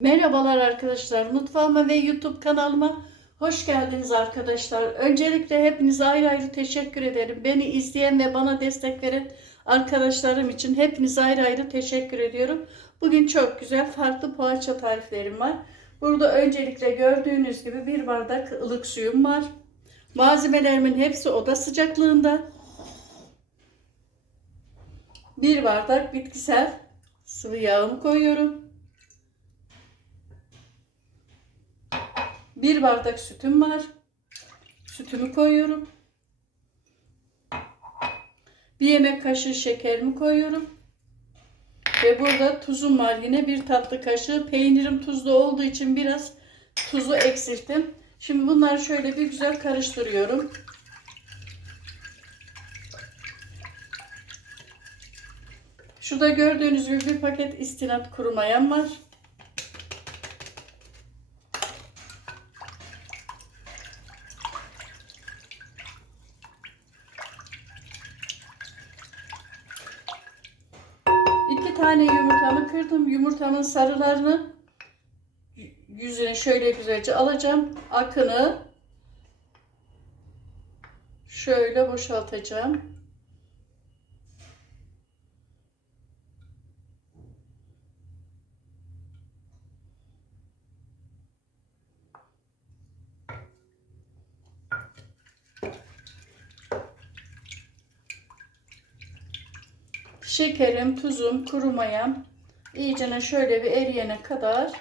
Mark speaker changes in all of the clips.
Speaker 1: Merhabalar arkadaşlar. Mutfağıma ve YouTube kanalıma hoş geldiniz arkadaşlar. Öncelikle hepinize ayrı ayrı teşekkür ederim. Beni izleyen ve bana destek veren arkadaşlarım için hepinize ayrı ayrı teşekkür ediyorum. Bugün çok güzel farklı poğaça tariflerim var. Burada öncelikle gördüğünüz gibi bir bardak ılık suyum var. Malzemelerimin hepsi oda sıcaklığında. Bir bardak bitkisel sıvı yağımı koyuyorum. Bir bardak sütüm var. Sütümü koyuyorum. Bir yemek kaşığı şekerimi koyuyorum. Ve burada tuzum var yine bir tatlı kaşığı. Peynirim tuzlu olduğu için biraz tuzu eksilttim. Şimdi bunları şöyle bir güzel karıştırıyorum. Şurada gördüğünüz gibi bir paket istinat kuru mayam var. Tane yumurtamı kırdım. Yumurtamın sarılarını yüzüne şöyle güzelce alacağım. Akını şöyle boşaltacağım. Şekerim, tuzum, kuru mayam iyicene şöyle bir eriyene kadar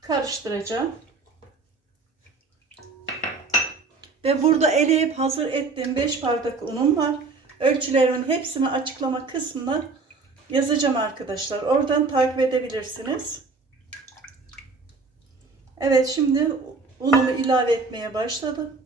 Speaker 1: karıştıracağım. Ve burada eleyip hazır ettiğim 5 bardak unum var. Ölçülerimin hepsini açıklama kısmına yazacağım arkadaşlar. Oradan takip edebilirsiniz. Evet şimdi unumu ilave etmeye başladım.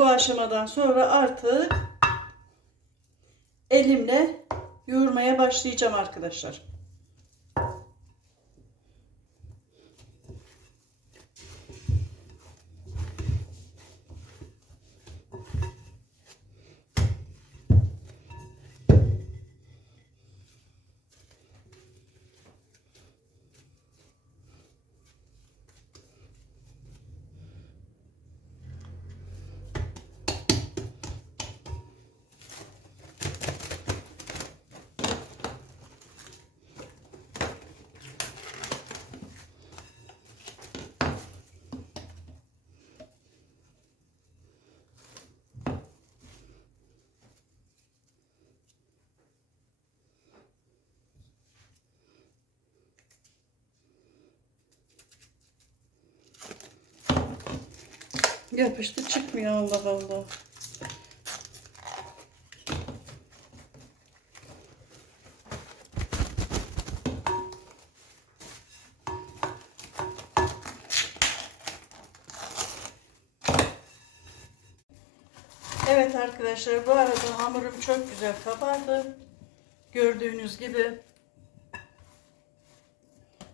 Speaker 1: Bu aşamadan sonra artık elimle yoğurmaya başlayacağım arkadaşlar. Yapıştı çıkmıyor Allah Allah. Evet arkadaşlar bu arada hamurum çok güzel kabardı. Gördüğünüz gibi.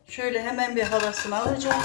Speaker 1: Şöyle hemen bir havasını alacağım.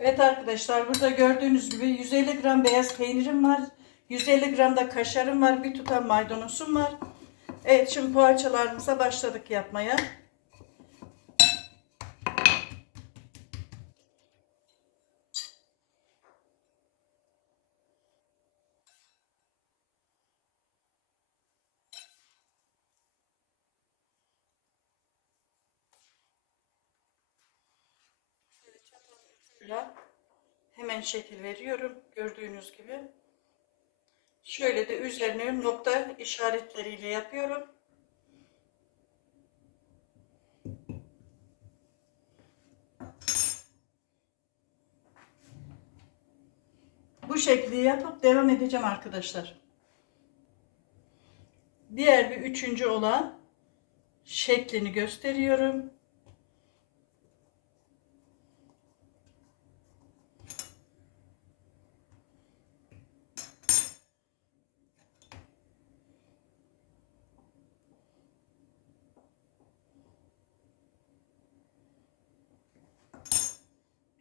Speaker 1: Evet arkadaşlar burada gördüğünüz gibi 150 gram beyaz peynirim var. 150 gram da kaşarım var. Bir tutam maydanozum var. Evet şimdi poğaçalarımıza başladık yapmaya. Hemen şekil veriyorum. Gördüğünüz gibi. Şöyle de üzerine nokta işaretleriyle yapıyorum. Bu şekilde yapıp devam edeceğim arkadaşlar. Diğer bir üçüncü olan şeklini gösteriyorum.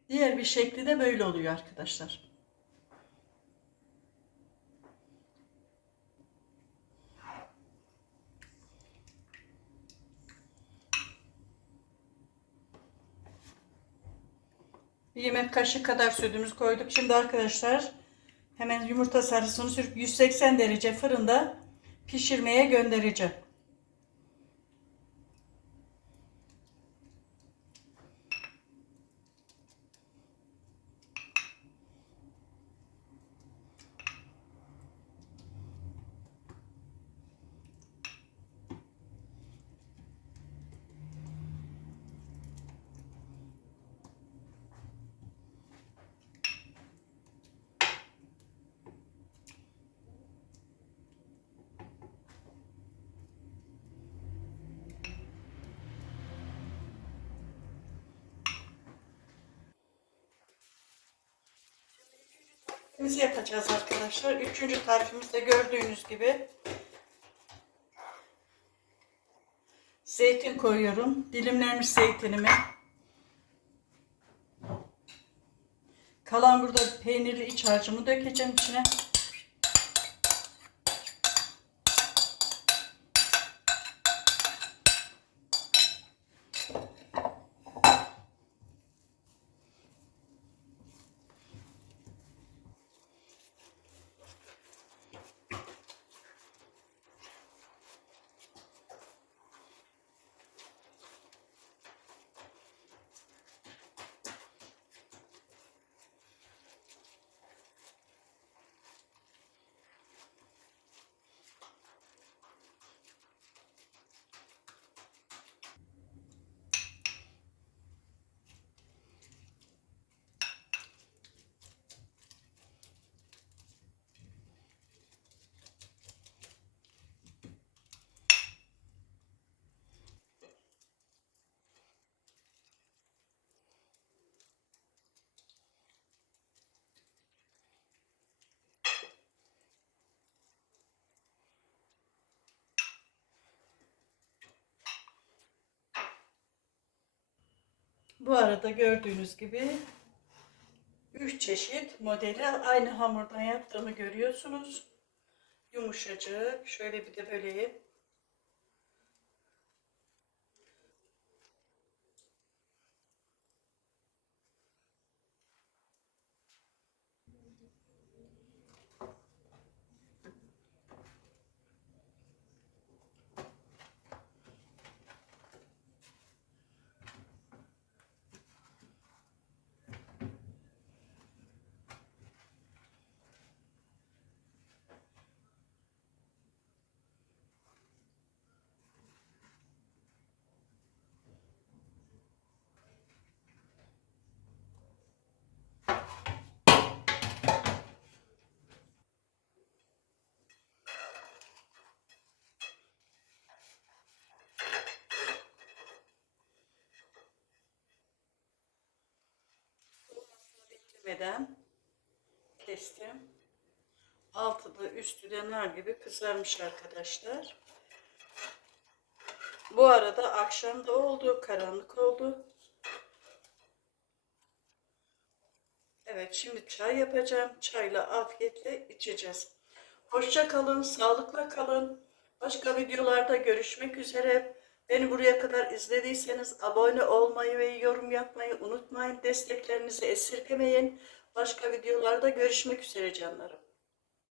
Speaker 1: Diğer bir şekli de böyle oluyor arkadaşlar. Bir yemek kaşığı kadar sütümüz koyduk. Şimdi arkadaşlar hemen yumurta sarısını sürüp 180 derece fırında pişirmeye göndereceğim. Biz yapacağız arkadaşlar. Üçüncü tarifimizde gördüğünüz gibi zeytin koyuyorum. Dilimlenmiş zeytinimi. Kalan burada peynirli iç harcımı dökeceğim içine. Bu arada gördüğünüz gibi 3 çeşit modeli aynı hamurdan yaptığımı görüyorsunuz. Yumuşacık. Şöyle bir de böleyim. Beklemeden kestim. Altı da üstü de nar gibi kızarmış arkadaşlar. Bu arada akşam da oldu, karanlık oldu. Evet şimdi çay yapacağım. Çayla afiyetle içeceğiz. Hoşça kalın, sağlıkla kalın. Başka videolarda görüşmek üzere. Beni buraya kadar izlediyseniz abone olmayı ve yorum yapmayı unutmayın. Desteklerinizi esirgemeyin. Başka videolarda görüşmek üzere canlarım.